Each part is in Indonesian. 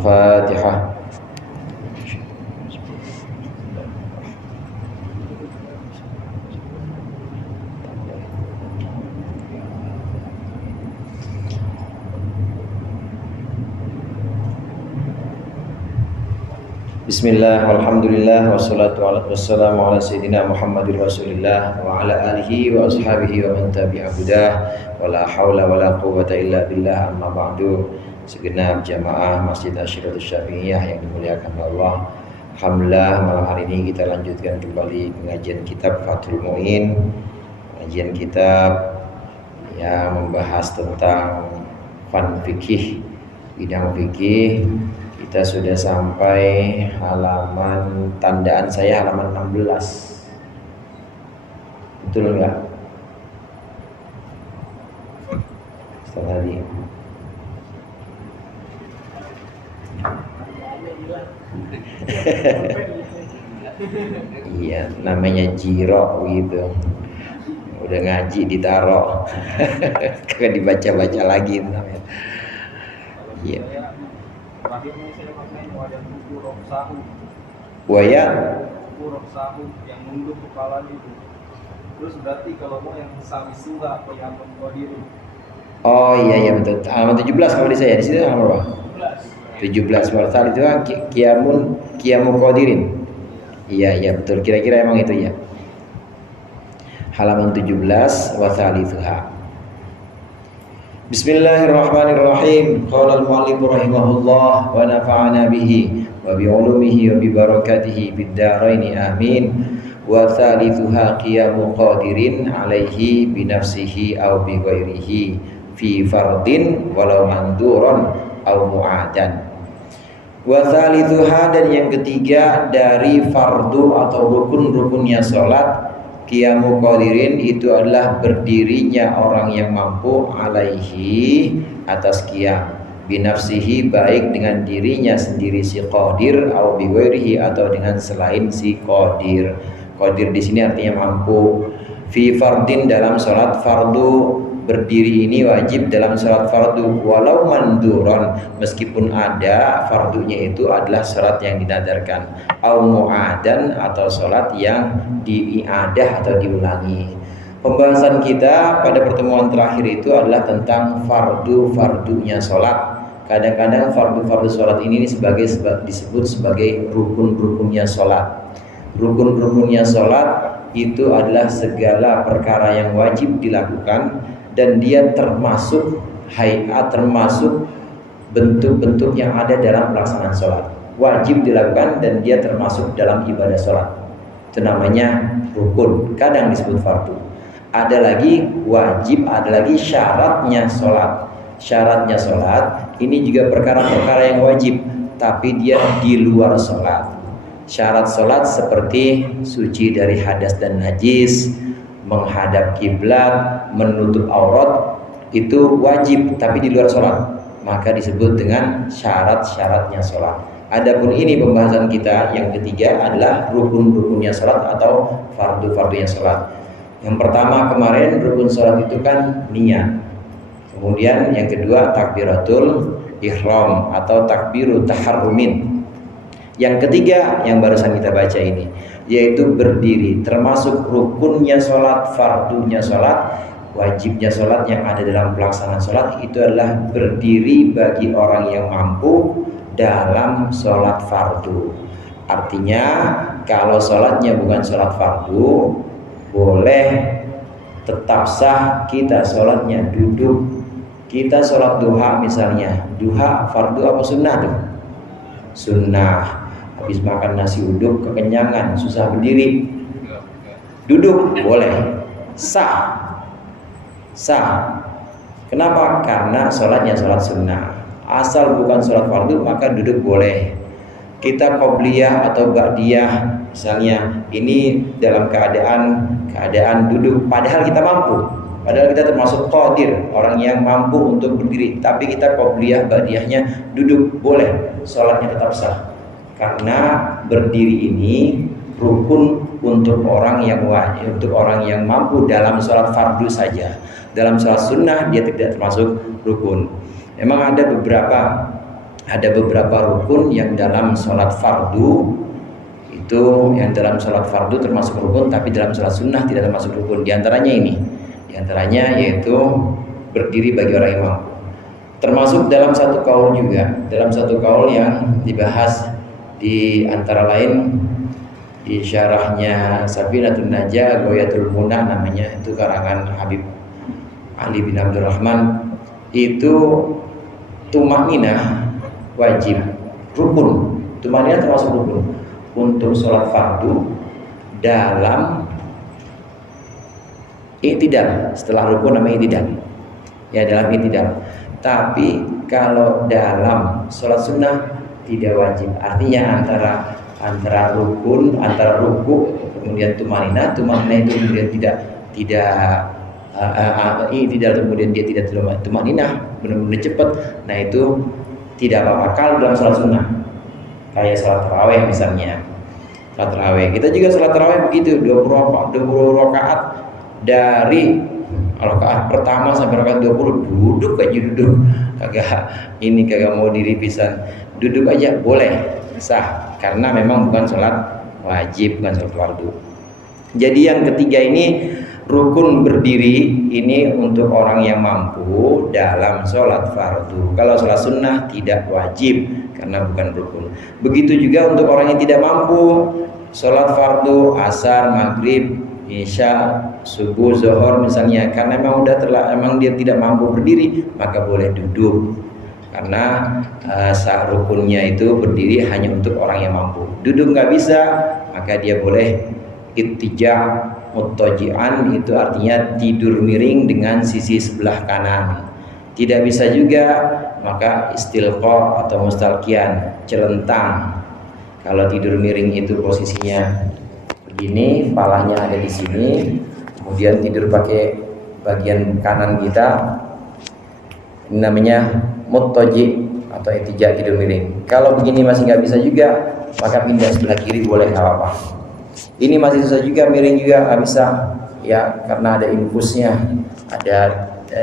Al-Fatihah. Bismillah, walhamdulillah, wassalatu wassalamu ala sayyidina Muhammadir Rasulillah wa ala alihi wa ashabihi wa man tabi'a hudah wa la hawla wa la quwwata illa billah, amma ba'du. Segenap jamaah Masjid Asy-Syifatus Syafi'iyah yang dimuliakan Allah, alhamdulillah malam hari ini kita lanjutkan kembali pengajian kitab Fathul Mu'in, pengajian kitab yang membahas tentang fan fikih, bidang fikih. Kita sudah sampai halaman, tandaan saya halaman 16. Betul enggak? Setelah tadi. Iya, namanya jiro gitu. Udah ngaji ditaro. Kagak dibaca-baca lagi namanya. Iya. Buaya yang nunduk kepala itu. Terus berarti kalau mau yang samisuha atau yang mengkodiru. Oh iya betul. Halaman 17 kalau di saya. Di situ halaman berapa? 17. Berarti itu kan qiyamu qadirin. Iya betul. Kira-kira emang itu ya. Halaman 17 wa thalithuha. Bismillahirrahmanirrahim. Qala al-mu'allif rahimahullah wa nafa'ana bihi wa bi 'ulumihi wa bi barakatihi fid dharain amin. Wa thalithuha qiyamu qadirin 'alaihi bi nafsihi aw bi ghairihi fi fardin walau manduran aw mu'adan. Wa thalithuha, dan yang ketiga dari fardu atau rukun-rukunnya salat, qiyamu qadirin itu adalah berdirinya orang yang mampu alaihi atas qiyam binafsihi, baik dengan dirinya sendiri si qadir atau bi ghairihi atau dengan selain si qadir. Qadir di sini artinya mampu. Fi fardin, dalam salat fardu, berdiri ini wajib dalam salat fardu walau manduron, meskipun ada fardunya itu adalah salat yang dinadarkan, au mu'adan atau salat yang diiadah atau diulangi. Pembahasan kita pada pertemuan terakhir itu adalah tentang fardu-fardunya salat. Kadang-kadang fardu-fardu salat ini disebut sebagai rukun-rukunnya salat. Rukun-rukunnya salat itu adalah segala perkara yang wajib dilakukan, dan dia termasuk hayat, termasuk bentuk-bentuk yang ada dalam pelaksanaan sholat. Wajib dilakukan dan dia termasuk dalam ibadah sholat. Itu namanya rukun, kadang disebut fardu. Ada lagi wajib, ada lagi syaratnya sholat. Syaratnya sholat ini juga perkara-perkara yang wajib, tapi dia di luar sholat. Syarat sholat seperti suci dari hadas dan najis, menghadap kiblat, menutup aurat, itu wajib tapi di luar sholat, maka disebut dengan syarat-syaratnya sholat. Adapun ini pembahasan kita yang ketiga adalah rukun-rukunnya sholat atau fardu-fardunya sholat. Yang pertama kemarin rukun sholat itu kan niat. Kemudian yang kedua takbiratul ihram atau takbiru taharrumin. Yang ketiga yang barusan kita baca ini, yaitu berdiri, termasuk rukunnya sholat, fardunya sholat, wajibnya sholat yang ada dalam pelaksanaan sholat itu adalah berdiri bagi orang yang mampu dalam sholat fardu. Artinya kalau sholatnya bukan sholat fardu, boleh tetap sah kita sholatnya duduk. Kita sholat duha misalnya, duha fardu apa sunnah tuh? Sunnah. Habis makan nasi uduk kekenyangan, susah berdiri, duduk boleh, sah. Kenapa? Karena sholatnya sholat sunnah. Asal bukan sholat fardu maka duduk boleh. Kita qobliyah atau ba'diyah misalnya, ini dalam keadaan duduk, padahal kita mampu, padahal kita termasuk qadir, orang yang mampu untuk berdiri, tapi kita qobliyah ba'diyahnya duduk, boleh, sholatnya tetap sah. Karena berdiri ini rukun untuk orang yang wajib, untuk orang yang mampu dalam sholat fardu saja. Dalam sholat sunnah dia tidak termasuk rukun. Memang ada beberapa ada beberapa rukun yang dalam sholat fardu itu, yang dalam sholat fardu termasuk rukun, tapi dalam sholat sunnah tidak termasuk rukun. Di antaranya ini, di antaranya yaitu berdiri bagi orang yang mampu. Termasuk dalam satu kaul juga, dalam satu kaul yang dibahas di antara lain di syarahnya Safinatun Najah Ghayatul Munah namanya, itu karangan Habib Ali bin Abdurrahman, itu tumakninah wajib, rukun. Tumakninah termasuk rukun untuk sholat fardu dalam i'tidal. Setelah rukun namanya i'tidal, ya dalam i'tidal. Tapi kalau dalam sholat sunnah tidak wajib. Artinya antara rukun, antara ruku kemudian tumakninah itu kemudian tidak kemudian dia tidak tumakninah, benar-benar cepat. Nah itu tidak apa-apa kalau dalam sholat sunnah, kayak sholat tarawih misalnya. Sholat tarawih, kita juga sholat tarawih begitu, 20 rakaat, dari rakaat pertama sampai rakaat 20 duduk aja, duduk kagak mau diri pisan, duduk aja boleh, sah, karena memang bukan sholat wajib, bukan sholat fardu. Jadi yang ketiga ini, rukun berdiri ini untuk orang yang mampu dalam sholat fardu. Kalau sholat sunnah tidak wajib karena bukan rukun. Begitu juga untuk orang yang tidak mampu sholat fardu, asar, maghrib, isya, subuh, zuhur misalnya, karena memang dia tidak mampu berdiri, maka boleh duduk. Karena rukunnya itu berdiri hanya untuk orang yang mampu. Duduk nggak bisa, maka dia boleh ittija' muttaji'an, itu artinya tidur miring dengan sisi sebelah kanan. Tidak bisa juga, maka istilqa atau mustalqiyan, celentang. Kalau tidur miring itu posisinya begini, kepalanya ada di sini, kemudian tidur pakai bagian kanan kita, ini namanya muttaji' atau ittija' tidur miring. Kalau begini masih nggak bisa juga, maka pindah sebelah kiri boleh, nggak apa-apa. Ini masih susah juga, miring juga nggak bisa, ya karena ada infusnya, ada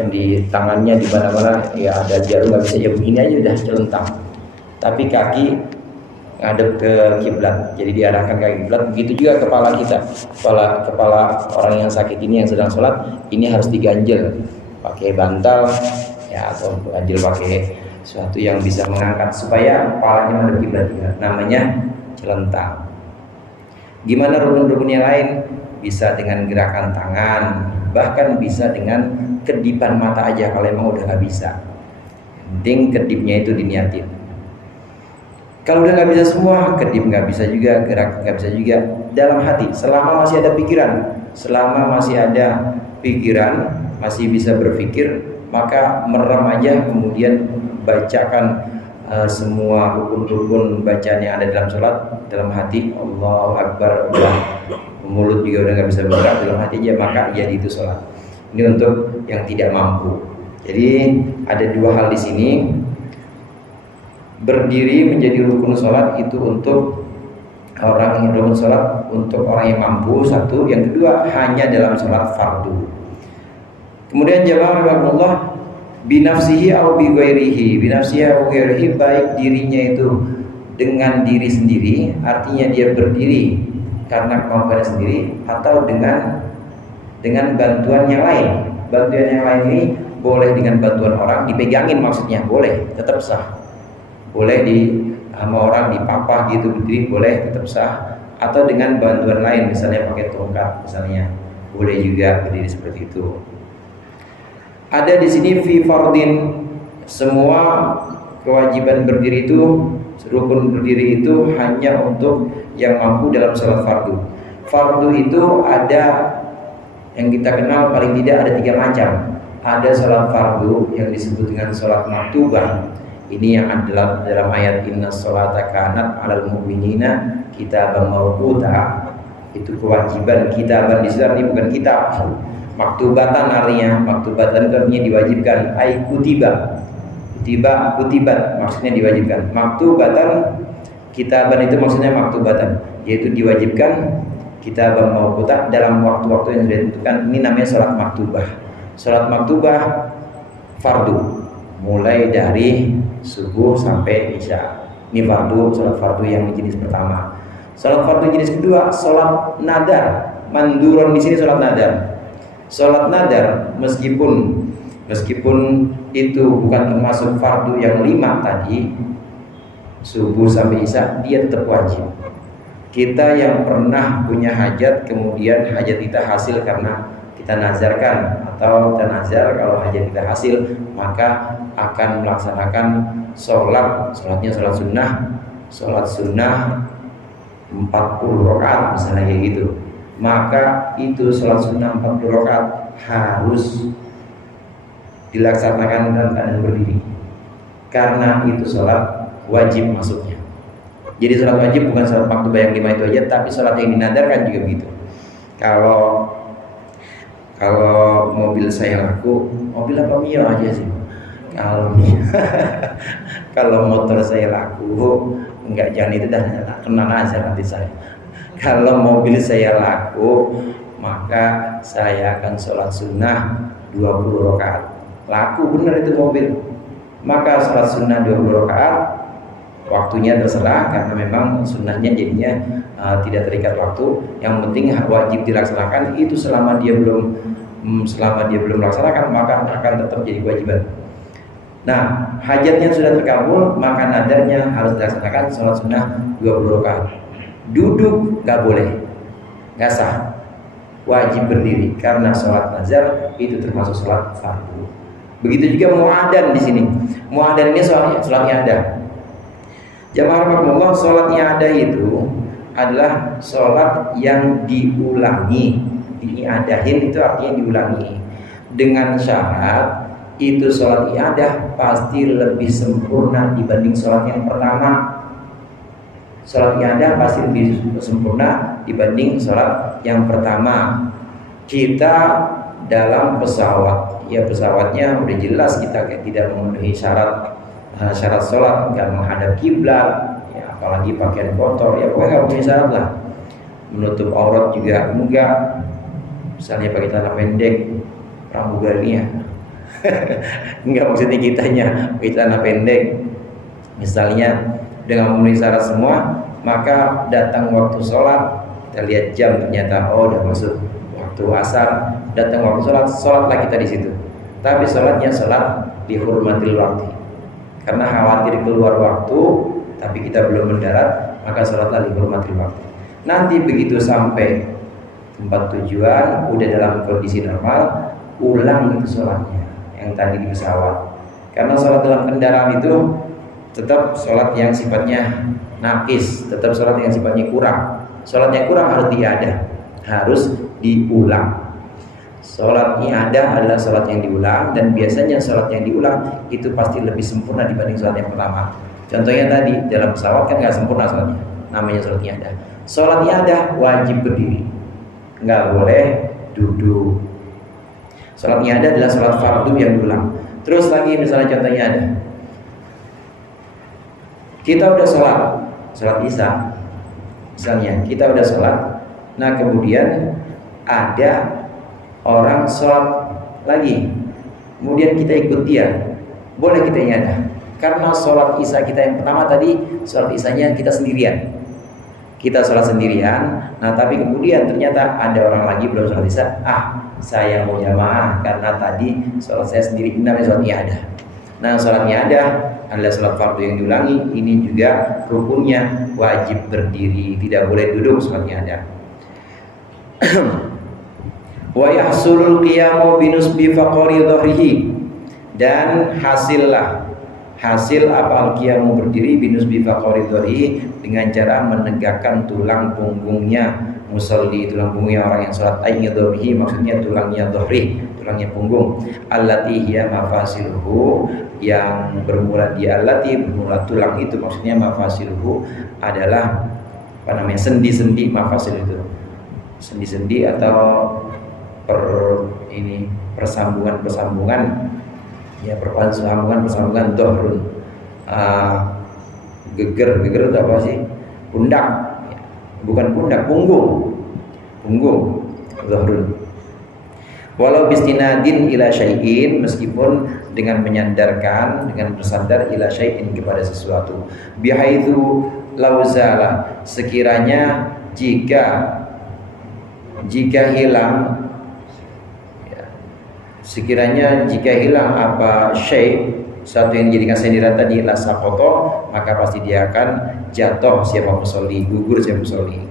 di tangannya, di mana-mana ya ada jarum, nggak bisa, ya begini aja udah celentang. Tapi kaki ngadep ke kiblat, jadi diarahkan ke kiblat. Begitu juga kepala kita, kepala orang yang sakit ini yang sedang sholat, ini harus diganjel pakai bantal, ya atau ganjil pakai sesuatu yang bisa mengangkat supaya kepalanya menghadap kiblat, namanya celentang. Gimana rukun-rukun yang lain? Bisa dengan gerakan tangan, bahkan bisa dengan kedipan mata aja kalau emang udah nggak bisa. Penting kedipnya itu diniatin. Kalau udah nggak bisa semua, kedip nggak bisa juga, gerak nggak bisa juga, dalam hati. Selama masih ada pikiran, masih bisa berpikir, maka merem aja, kemudian bacakan semua rukun-rukun bacaan yang ada dalam sholat dalam hati. Allahu Akbar, mulut juga udah nggak bisa bergerak, dalam hati aja, maka jadi itu sholat. Ini untuk yang tidak mampu. Jadi ada dua hal di sini. Berdiri menjadi rukun sholat itu untuk orang yang rukun sholat untuk orang yang mampu, satu. Yang kedua, hanya dalam sholat fardu. Kemudian jamaah rahimahullah, binafsihi au bi ghairihi. Binafsihi au ghairihi, baik dirinya itu dengan diri sendiri, artinya dia berdiri karena kemampuannya sendiri, atau dengan bantuan yang lain. Bantuan yang lain ini boleh dengan bantuan orang, dipegangin maksudnya, boleh, tetap sah. Boleh sama orang dipapah gitu berdiri, boleh, tetap sah. Atau dengan bantuan lain, misalnya pakai tongkat misalnya, boleh juga berdiri seperti itu. Ada di sini fi fardin, semua kewajiban berdiri itu, rukun berdiri itu hanya untuk yang mampu dalam sholat fardu. Fardu itu ada yang kita kenal paling tidak ada 3 macam. Ada sholat fardu yang disebut dengan sholat maktubah. Ini yang adalah dalam ayat inna sholata kanat alal mu'minina kitaban mawquta. Itu kewajiban, kitaban di sini bukan kitab. Maktubatan artinya, maktubatan itu artinya diwajibkan. Ai kutibat maksudnya diwajibkan. Maktubatan, kitaban itu maksudnya maktubatan, yaitu diwajibkan kitaban mawquta dalam waktu-waktu yang sudah ditentukan. Ini namanya sholat maktubah. Sholat maktubah fardu. mulai dari subuh sampai isya. Ini sholat fardu yang jenis pertama. Sholat fardu jenis kedua, sholat nadar. Manduron di sini sholat nadar. Sholat nadar meskipun itu bukan termasuk fardu yang 5 tadi, subuh sampai isya, dia tetap wajib. Kita yang pernah punya hajat, kemudian hajat kita hasil karena kita nazarkan, atau kita nazar kalau hajat kita hasil, maka akan melaksanakan sholatnya sholat sunnah 40 rakaat misalnya kayak gitu. Maka itu sholat sunnah 40 rakaat harus dilaksanakan dalam keadaan berdiri, karena itu sholat wajib masuknya. Jadi sholat wajib bukan sholat waktu yang 5 itu aja, tapi sholat yang dinadarkan juga begitu. Kalau mobil saya laku, mobil apa Mio aja sih. Kalau motor saya laku, enggak, jangan itu dah, kena nazar nanti saya. Kalau mobil saya laku, maka saya akan sholat sunnah 20 rakaat. Laku benar itu mobil, maka sholat sunnah 20 rakaat. Waktunya terserah, karena memang sunnahnya jadinya tidak terikat waktu. Yang penting wajib dilaksanakan itu selama dia belum melaksanakan, maka akan tetap jadi kewajiban. Nah, hajatnya sudah terkabul, maka nadarnya harus dilaksanakan sholat sunnah 20 rakaat. Duduk nggak boleh, nggak sah, wajib berdiri, karena sholat nazar itu termasuk sholat fardu. Begitu juga muadzan di sini. Muadzan ini sholatnya ada. Jamaah rahimakumullah, sholatnya ada itu adalah sholat yang diulangi. Diadahin itu artinya diulangi, dengan syarat itu sholat iadah pasti lebih sempurna dibanding sholat yang pertama. Sholat iadah pasti lebih sempurna dibanding sholat yang pertama. Kita dalam pesawat, ya pesawatnya udah jelas kita tidak memenuhi syarat sholat, nggak menghadap kiblat, ya, apalagi pakaian kotor, ya pokoknya nggak punya syarat lah. Menutup aurat juga enggak, misalnya pakai celana pendek, pramugarinya enggak, maksudnya kitanya pakai celana pendek misalnya, dengan memenuhi syarat semua, maka datang waktu sholat, kita lihat jam, ternyata udah masuk waktu asar, datang waktu sholatlah kita di situ. Tapi sholatnya sholat dihormatil waktu, karena khawatir keluar waktu tapi kita belum mendarat, maka sholatlah dihormatil waktu. Nanti begitu sampai tempat tujuan, udah dalam kondisi normal, ulang itu sholatnya yang tadi di pesawat. Karena sholat dalam kendaraan itu tetap sholat yang sifatnya naqis, tetap sholat yang sifatnya kurang. Sholat yang kurang harus diadah, harus diulang. Sholat iadah adalah sholat yang diulang, dan biasanya sholat yang diulang itu pasti lebih sempurna dibanding sholat yang pertama. Contohnya tadi dalam pesawat kan nggak sempurna sholatnya, namanya sholat iadah. Sholat iadah wajib berdiri, nggak boleh duduk. Sholat iadah adalah sholat fardu yang diulang. Terus lagi misalnya contohnya ada, kita udah sholat isya misalnya, kita udah sholat, nah kemudian ada orang sholat lagi, kemudian kita ikut dia, boleh kita iadah, karena sholat isya kita yang pertama tadi, sholat isyanya kita sendirian, kita sholat sendirian. Nah tapi kemudian ternyata ada orang lagi belum sholat isya, saya mau jamaah karena tadi sholat saya sendiri, ini namanya sholat iadah. Nah sholat iadah adalah sholat fardu yang diulangi, ini juga rukunnya wajib berdiri, tidak boleh duduk sholat iadah. Wa yahsulul qiyamu binusbi faqari dhahrihi, dan hasil apa al-qiyamu berdiri binusbi faqari dhahrihi, dengan cara menegakkan tulang punggungnya musalli, tulang punggungnya orang yang sholat, aynya dhahrihi maksudnya tulangnya dhahri, tulangnya punggung, allati hiya mafasiluhu, yang bermula di allati, bermula tulang itu, maksudnya mafasiluhu adalah apa namanya, sendi-sendi, mafasil itu sendi-sendi atau persambungan ya, persambungan dhahrun, geger itu apa sih, pundak, bukan pundak, punggung dhahrun. Walau bistinadin ila syai'in, meskipun dengan menyandarkan, dengan bersandar ila syai'in kepada sesuatu. Bihaitsu lauzala, sekiranya jika hilang, ya, sekiranya jika hilang apa syai', satu yang dijadikan sendiran tadi, la saqata, maka pasti dia akan jatuh siapa musolli, gugur siapa musolli.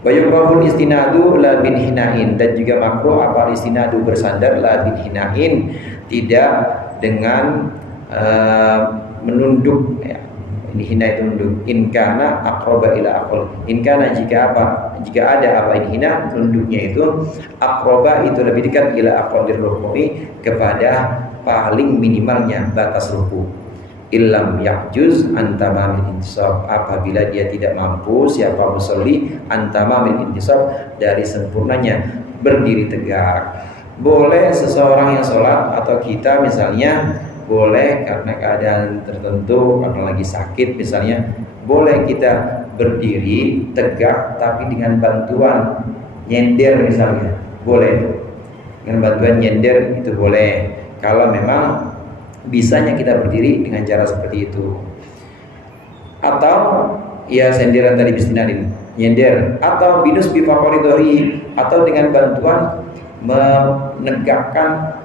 Wa yukrahul istinadu la bin hinain, dan juga makruh apa istinadu bersandar la bin hinain, tidak dengan menunduk, ya. Ini hina itu menunduk. In kana aqraba ila aqal. In kana jika ada apa ini hina, menunduknya itu aqraba itu lebih dekat ila aqalir rukui, kepada paling minimalnya batas ruku. Illam yahjuz antamamil intisab, apabila dia tidak mampu siapa musolli antamamil intisab, dari sempurnanya berdiri tegak. Boleh seseorang yang sholat atau kita misalnya, boleh karena keadaan tertentu, karena lagi sakit misalnya, boleh kita berdiri tegak tapi dengan bantuan nyender misalnya, boleh. Dengan bantuan nyender itu boleh, kalau memang bisanya kita berdiri dengan cara seperti itu. Atau ya sendiran tadi bistinadin, nyender, atau binus bifaqoridori, atau dengan bantuan menegakkan,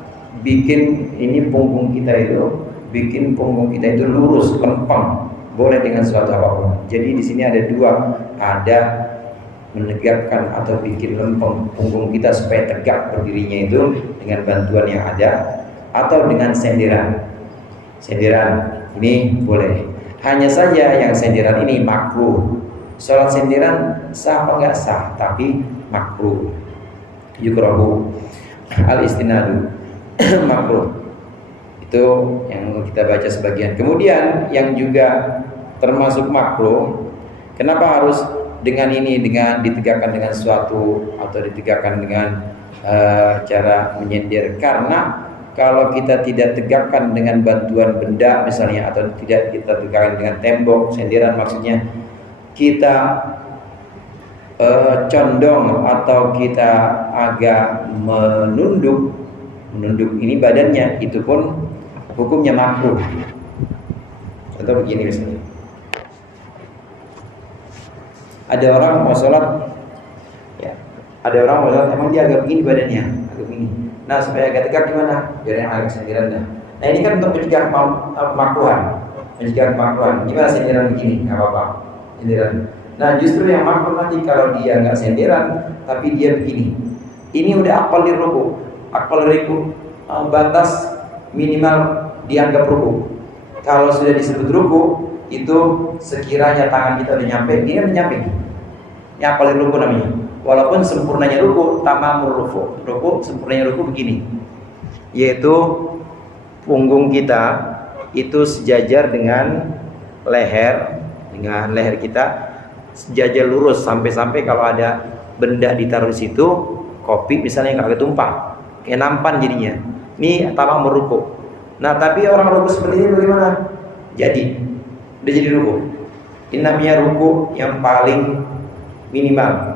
bikin ini punggung kita itu, bikin punggung kita itu lurus, lempeng, boleh dengan suatu apapun. Jadi di sini ada dua, ada menegakkan atau bikin lempeng punggung kita supaya tegak berdirinya itu dengan bantuan yang ada, atau dengan sendiran. Sendiran ini boleh. Hanya saja yang sendiran ini makruh. Sholat sendiran sah apa enggak sah, tapi makruh. Yukrahu al-istinadu makruh. Itu yang kita baca sebagian. Kemudian yang juga termasuk makruh, kenapa harus dengan ini, dengan ditegakkan dengan suatu atau ditegakkan dengan cara menyender? Karena kalau kita tidak tegakkan dengan bantuan benda misalnya, atau tidak kita tegakkan dengan tembok, sendiran maksudnya, kita condong atau kita agak menunduk ini badannya, itu pun hukumnya makruh. Contoh begini misalnya, ada orang mau sholat, ya, ada orang mau sholat, emang dia agak begini badannya, agak begini. Nah, supaya agak tegak gimana? Biar yang agak sendiran dah. Nah, ini kan untuk mencegah kemakruhan. Mencegah kemakruhan. Gimana sendiran begini? Enggak apa-apa. Sendiran. Nah, justru yang makruh nanti kalau dia enggak sendiran tapi dia begini. Ini udah aqallir ruku. Aqallir ruku, batas minimal dianggap ruku. Kalau sudah disebut ruku, itu sekiranya tangan kita udah nyampe, ini udah nyampe. Ini aqallir ruku namanya. Walaupun sempurnanya ruku, tamamur ruku, sempurnanya ruku begini, yaitu punggung kita itu sejajar dengan leher kita, sejajar lurus, sampai kalau ada benda ditaruh di situ, kopi misalnya nggak ketumpah, kayak nampan jadinya. Ini tamamur ruku. Nah, tapi orang ruku seperti ini bagaimana? Udah jadi ruku. Ini namanya ruku yang paling minimal.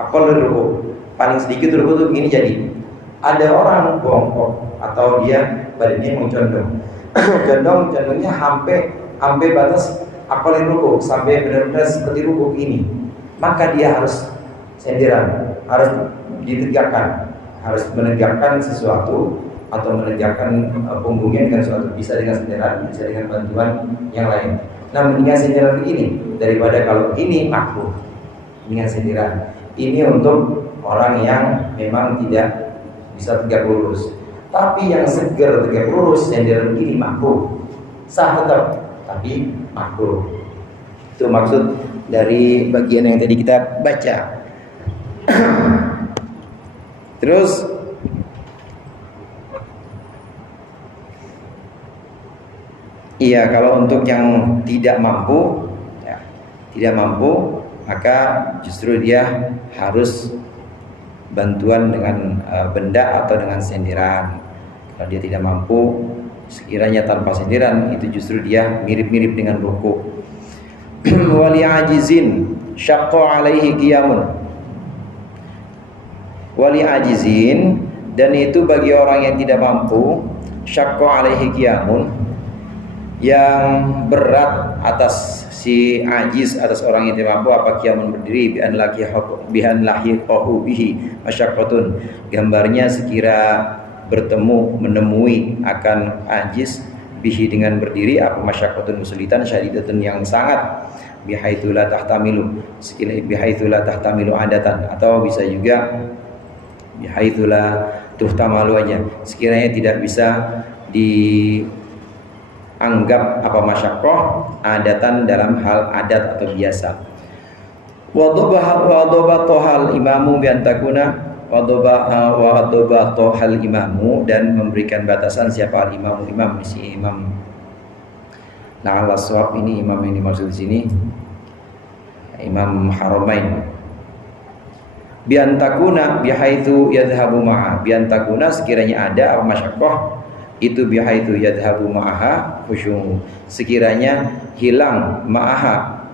Aqallir ruku, paling sedikit ruku tuh begini jadi. Ada orang bongkok atau dia badannya mau condongnya sampai batas aqallir ruku, sampai benar-benar seperti ruku ini. Maka dia harus sendiran, harus ditegakkan, harus menegakkan sesuatu atau menegakkan punggungnya dengan sesuatu, bisa dengan sendiran, bisa dengan bantuan yang lain. Nah, mendingan sendiran begini daripada kalau ini makruh. Mendingan sendiran. Ini untuk orang yang memang tidak bisa tegak lurus. Tapi yang seger tegak lurus, sendiran begini makruh. Sah tetap, tapi makruh. Itu maksud dari bagian yang tadi kita baca. Terus iya, kalau untuk yang tidak mampu, maka justru dia harus bantuan dengan benda atau dengan sendiran. Kalau dia tidak mampu, sekiranya tanpa sendiran, itu justru dia mirip-mirip dengan ruku. Wali ajizin syaqqa alaihi qiyamun. Wali ajizin, dan itu bagi orang yang tidak mampu, syaqqa alaihi qiyamun, yang berat atas si ajiz, atas orang yang tidak mampu apa qiyamun berdiri, bihan lahiqahu bihi masyaqqatun, gambarnya sekira bertemu menemui akan ajiz bihi dengan berdiri apa masyaqqatun kesulitan syadidatun yang sangat, bihaitsu la tahtamilu, sekira bihaitsu la tahtamilu adatan, atau bisa juga bihaitsu la tuhtamalu aja, sekiranya tidak bisa dianggap apa masyaqqah adatan dalam hal adat atau biasa. Wadobatohal imamu biantakuna, wadobatohal imamu, dan memberikan batasan siapa al imamu, imam si imam. Nah, al-shawab ini imam yang dimaksud di sini Imam Haramain. Biantakuna bihaitsu yadhhabu ma'a, biantakuna sekiranya ada apa masyaqqah itu bihaitsu yadhhabu ma'aha khusyu'u, sekiranya hilang ma'aha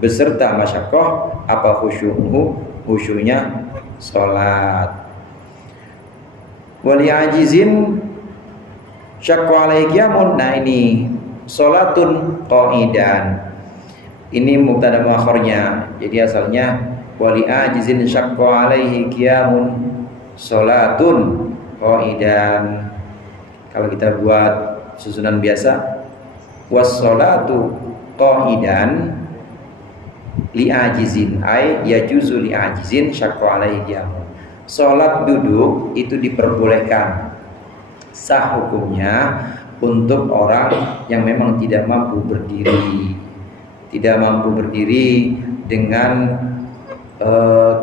beserta masyaqqah apa khusyu'u, khusyu'nya salat. Wali ajizin syaqqa alaihi qiyamun, nah ini salatun qa'idan, ini mubtada muakhirnya, jadi asalnya wali ajizin syaqqa alaihi qiyamun salatun qaidan. Kalau kita buat susunan biasa, was salatu qaidan li ajizin ay yajuzu li ajizin syaqqa alaihi qiyamun. Salat duduk itu diperbolehkan, sah hukumnya untuk orang yang memang tidak mampu berdiri, tidak mampu berdiri dengan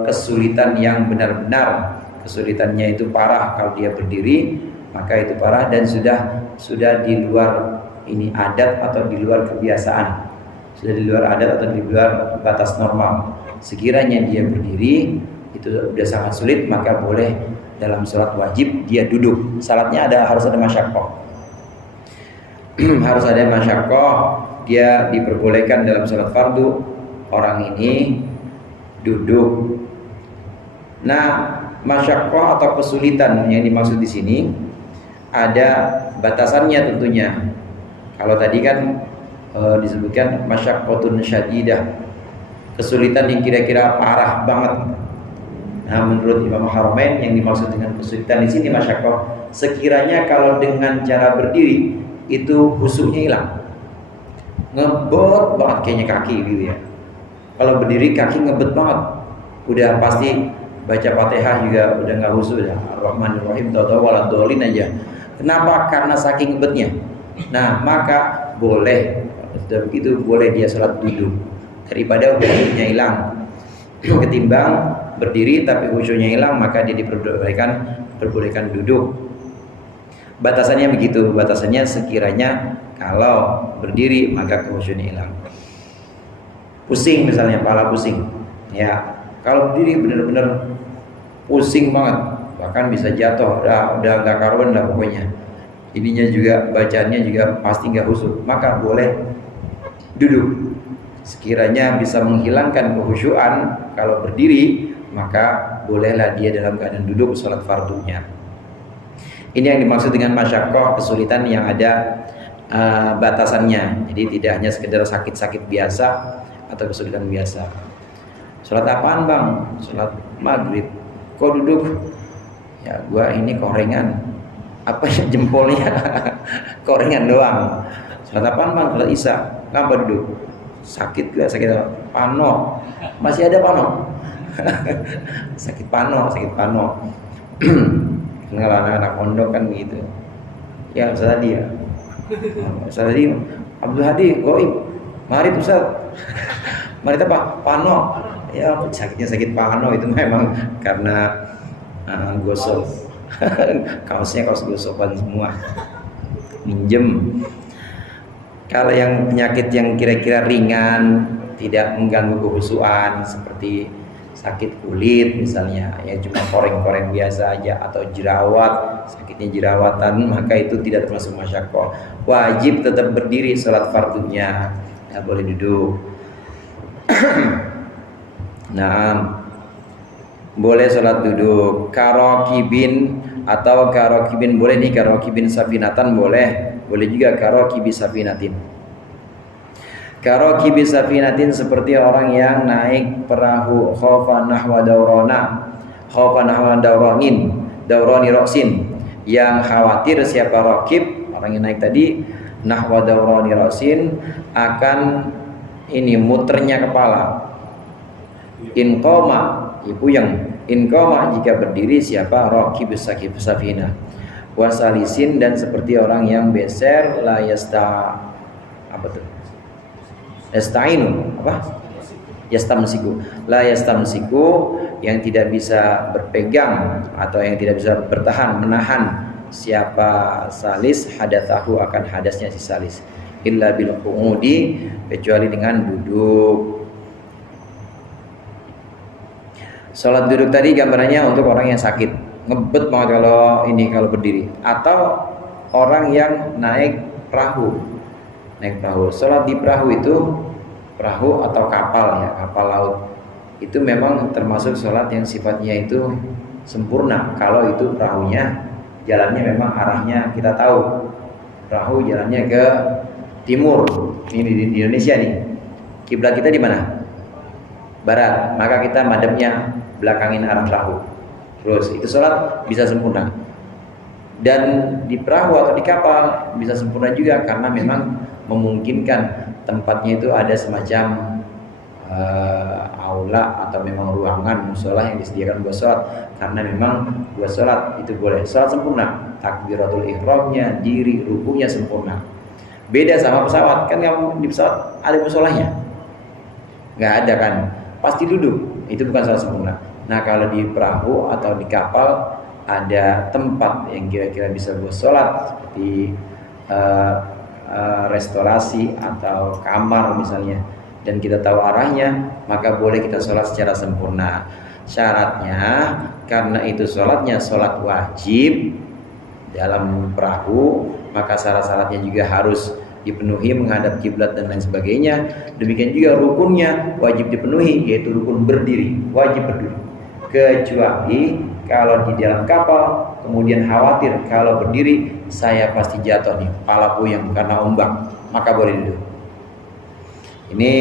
kesulitan yang benar-benar, kesulitannya itu parah. Kalau dia berdiri maka itu parah dan sudah di luar ini adat atau di luar kebiasaan, sudah di luar adat atau di luar batas normal. Sekiranya dia berdiri itu sudah sangat sulit, maka boleh dalam sholat wajib dia duduk. Syaratnya harus ada masyaqqah. Harus ada masyaqqah, dia diperbolehkan dalam sholat fardu orang ini duduk. Nah, masyaqqah atau kesulitan yang dimaksud di sini ada batasannya tentunya. Kalau tadi kan disebutkan masyaqqatun syadidah, kesulitan yang kira-kira parah banget. Nah, menurut Imam Haramain yang dimaksud dengan kesulitan di sini masyaqqah, sekiranya kalau dengan cara berdiri itu khusyuknya hilang, ngebot banget kayaknya kaki gitu ya. Kalau berdiri kaki ngebet banget, udah pasti baca Fatihah juga udah nggak khusyuk ya. Ar-Rahmanir Rahim tahu-tahu waladhdallin aja. Kenapa? Karena saking ngebetnya. Nah, maka boleh, sudah begitu boleh dia sholat duduk daripada khusyuknya hilang. Ketimbang berdiri tapi khusyuknya hilang, maka dia diperbolehkan duduk. Batasannya begitu, batasannya sekiranya kalau berdiri maka khusyuknya hilang. Pusing misalnya, kepala pusing, ya kalau berdiri benar-benar pusing banget, bahkan bisa jatuh, udah nggak karuan lah pokoknya. Ininya juga bacaannya juga pasti nggak khusyuk, maka boleh duduk. Sekiranya bisa menghilangkan kekhusyuan kalau berdiri, maka bolehlah dia dalam keadaan duduk sholat fardunya. Ini yang dimaksud dengan masyaqqah, kesulitan yang ada batasannya. Jadi tidak hanya sekedar sakit-sakit biasa atau kesulitan biasa. Sholat apaan bang? Sholat maghrib. Kok duduk? Ya gua ini korengan. Apa ya jempolnya? Korengan doang. Sholat apaan bang? Sholat isya. Kenapa duduk? Sakit gua, sakit apa? Pano. Masih ada pano? sakit pano. Kalau anak-anak pondok kan begitu. Ya Ustaz Hadi ya. Ustaz Hadi, Abdul Hadi, goib. Mari Ustaz. Mari apa? Pano. Ya sakitnya sakit pano itu memang karena gosok. Kaosnya kaos gosokan semua. Minjem. Kalau yang penyakit yang kira-kira ringan, tidak mengganggu kekhusyuan seperti sakit kulit misalnya, ya cuma koreng-koreng biasa aja, atau jerawat, sakitnya jerawatan, maka itu tidak termasuk masyaqqah. Wajib tetap berdiri sholat fardunya, tidak boleh duduk. Nah, boleh sholat duduk. Karokibin atau karokibin boleh nih, karokibin safinatan boleh juga karokibi safinatin. Karokibi safinatin seperti orang yang naik perahu, khofa nahwa daurani roksin, yang khawatir siapa rokib, orang yang naik tadi, nahwa daurani roksin, akan ini muternya kepala. Inqoma, ibu yang inqoma jika berdiri siapa rokib safina. Wasalisin, dan seperti orang yang beser, la yasta apa tuh? Yasta'inu apa? Yastamsiku. La yastamsiku, yang tidak bisa berpegang atau yang tidak bisa bertahan menahan siapa salis hadatsahu, akan hadasnya si salis, illa bil qu'udi, kecuali dengan duduk. Salat duduk tadi gambarannya untuk orang yang sakit, ngebet banget kalau berdiri, atau orang yang naik perahu. Salat di perahu itu, perahu atau kapal ya, kapal laut itu memang termasuk sholat yang sifatnya itu sempurna kalau itu perahunya jalannya memang arahnya kita tahu, perahu jalannya ke timur. Ini di Indonesia nih, kiblat kita di mana? Barat, maka kita madhabnya belakangin arah perahu, terus itu sholat bisa sempurna. Dan di perahu atau di kapal bisa sempurna juga karena memang memungkinkan tempatnya itu ada semacam aula atau memang ruangan musola yang disediakan buat sholat, karena memang buat sholat itu boleh sholat sempurna, takbiratul ihramnya, diri rukunya sempurna. Beda sama pesawat, kan di pesawat ada musolahnya? Nggak ada kan, pasti duduk, itu bukan sholat sempurna. Nah kalau di perahu atau di kapal ada tempat yang kira-kira bisa buat sholat seperti restorasi atau kamar misalnya, dan kita tahu arahnya, maka boleh kita sholat secara sempurna. Syaratnya, karena itu sholatnya sholat wajib dalam perahu, maka syarat-syaratnya juga harus dipenuhi, menghadap kiblat dan lain sebagainya. Demikian juga rukunnya wajib dipenuhi, yaitu rukun berdiri, wajib berdiri. Kecuali kalau di dalam kapal kemudian khawatir kalau berdiri saya pasti jatuh nih, kepala puyeng karena ombak, maka boleh duduk. Ini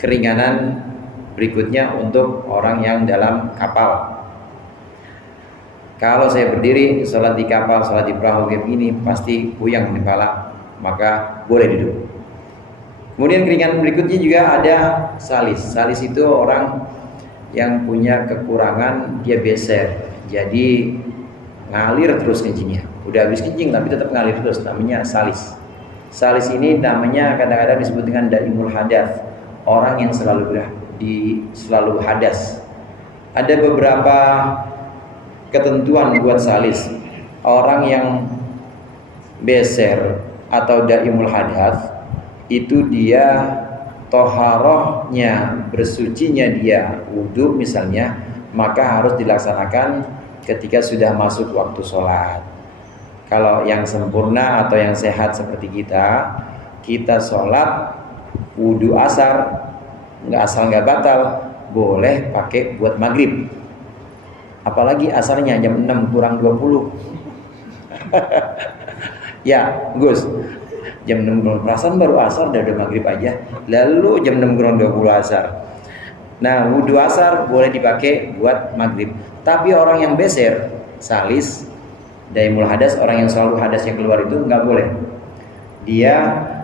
keringanan berikutnya untuk orang yang dalam kapal. Kalau saya berdiri sholat di kapal, sholat di perahu kayak gini pasti puyeng di kepala, maka boleh duduk. Kemudian keringanan berikutnya juga ada salis. Salis itu orang yang punya kekurangan, dia beser, jadi ngalir terus kencingnya. Udah habis kencing tapi tetap ngalir terus, namanya salis. Salis ini namanya kadang-kadang disebut dengan daimul hadas, orang yang selalu hadas. Ada beberapa ketentuan buat salis. Orang yang beser atau daimul hadas itu dia toharohnya, bersucinya dia, wudhu misalnya, maka harus dilaksanakan ketika sudah masuk waktu sholat. Kalau yang sempurna atau yang sehat seperti kita sholat wudhu asar, nggak batal, boleh pakai buat maghrib. Apalagi asarnya jam 6 kurang 20. Ya Gus, jam 6 perasaan baru asar udah maghrib aja, lalu jam 6 kurang 20 asar. Nah wudhu asar boleh dipakai buat maghrib. Tapi orang yang beser, salis, daimul hadas, orang yang selalu hadas yang keluar itu nggak boleh. Dia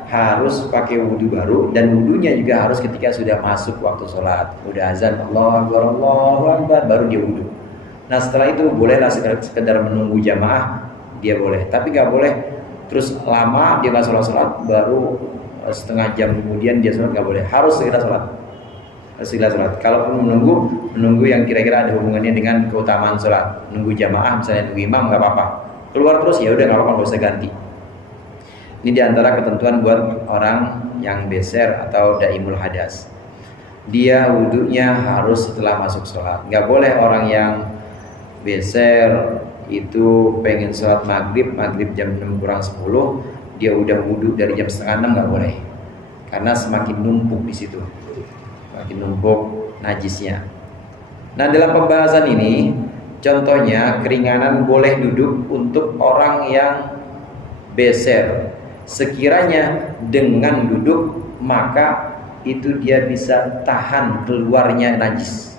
harus pakai wudhu baru, dan wudhunya juga harus ketika sudah masuk waktu sholat. Udah azan Allahu Akbar baru dia wudhu. Nah setelah itu bolehlah sekedar menunggu jamaah, dia boleh. Tapi nggak boleh terus lama dia nggak sholat baru setengah jam kemudian dia sholat, nggak boleh. Harus segera sholat. Kalaupun menunggu yang kira-kira ada hubungannya dengan keutamaan sholat, nunggu jamaah misalnya nunggu imam nggak apa-apa. Keluar terus ya udah nggak apa-apa, nggak usah ganti. Ini diantara ketentuan buat orang yang beser atau daimul hadas. Dia wudhunya harus setelah masuk sholat. Nggak boleh orang yang beser itu pengen sholat maghrib jam 6 kurang 10, dia udah wudhu dari jam setengah 6, nggak boleh. Karena semakin numpuk di situ, semakin numpuk najisnya. Nah, dalam pembahasan ini contohnya keringanan boleh duduk untuk orang yang beser. Sekiranya dengan duduk maka itu dia bisa tahan keluarnya najis.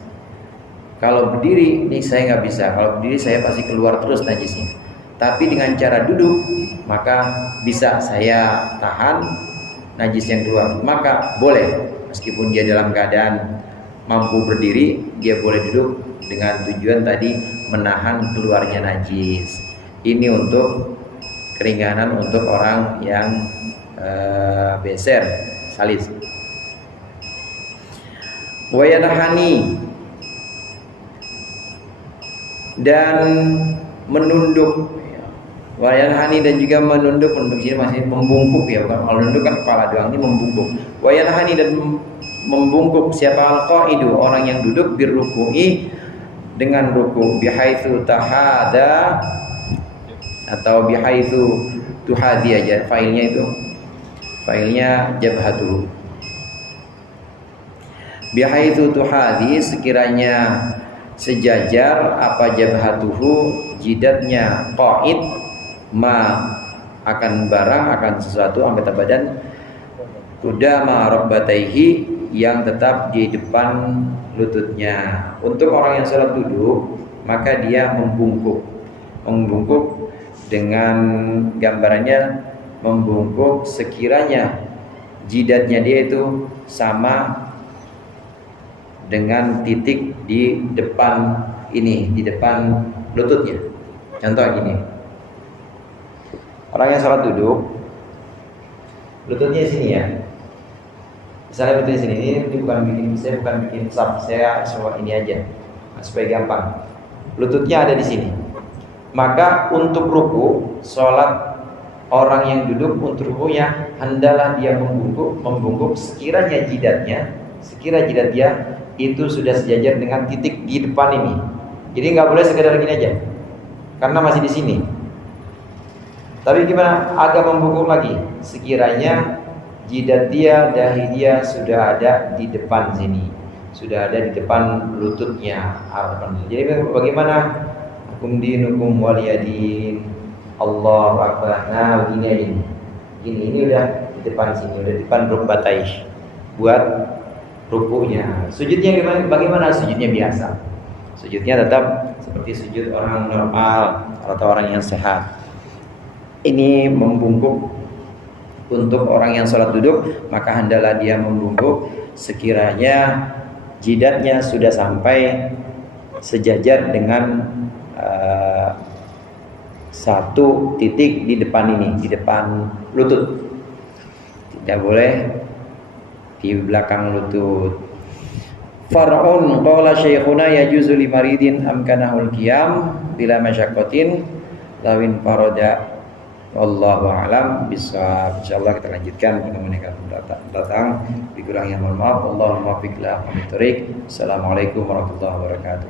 Kalau berdiri ini saya nggak bisa. Kalau berdiri saya pasti keluar terus najisnya. Tapi dengan cara duduk maka bisa saya tahan najis yang keluar. Maka boleh, meskipun dia dalam keadaan mampu berdiri, dia boleh duduk dengan tujuan tadi menahan keluarnya najis. Ini untuk keringanan untuk orang yang beser, salis. Wayanahani, dan menunduk. Wayanahani dan juga menunduk. Menunduk sini masih membungkuk ya, bukan kalau menunduk kan kepala doang, ini membungkuk. Wayanahani dan membungkuk siapa al-qaidu, orang yang duduk birruku'i dengan ruku, bihaitsu tahada atau bihaitsu tuhadi aja failnya itu. Failnya jabhatuhu. Bihaitsu tuhadi, sekiranya sejajar apa jabhatuhu, jidatnya qaid, ma akan barang, akan sesuatu anggota badan, qudama rabbataihi, yang tetap di depan lututnya. Untuk orang yang sholat duduk maka dia membungkuk. Membungkuk dengan gambarannya membungkuk sekiranya jidatnya dia itu sama dengan titik di depan ini, di depan lututnya. Contoh gini, orang yang sholat duduk lututnya sini ya. Misalnya lututnya sini, ini bukan bikin, saya bukan bikin sub, saya semua ini aja supaya gampang. Lututnya ada di sini. Maka untuk ruku, sholat orang yang duduk untuk rukunya hendaklah dia membungkuk sekiranya jidat dia itu sudah sejajar dengan titik di depan ini. Jadi nggak boleh sekedar gini aja, karena masih di sini. Tapi gimana? Agak membungkuk lagi. Sekiranya jidat dia, dahi dia sudah ada di depan sini, sudah ada di depan lututnya. Jadi bagaimana? Hukum dinukum waliyadin. Allahu Akbar. Nah, begini aja nih. Ini udah di depan sini, udah di depan rukbatai buat rukunya. Sujudnya bagaimana? Sujudnya biasa. Sujudnya tetap seperti sujud orang normal atau orang yang sehat. Ini membungkuk untuk orang yang sholat duduk, maka hendaklah dia membungkuk sekiranya jidatnya sudah sampai sejajar dengan satu titik di depan ini, di depan lutut. Tidak boleh di belakang lutut. Far'un qala syekhuna yajuzu limaridin amkanahul qiyam bila masyaqqatin lawin farada. Wallahu a'lam bishawab. Insyaallah kita lanjutkan pertemuan yang akan datang. Dikurangnya mohon maaf. Allahumma fiqh la aqwamit thoriq. Assalamualaikum warahmatullahi wabarakatuh.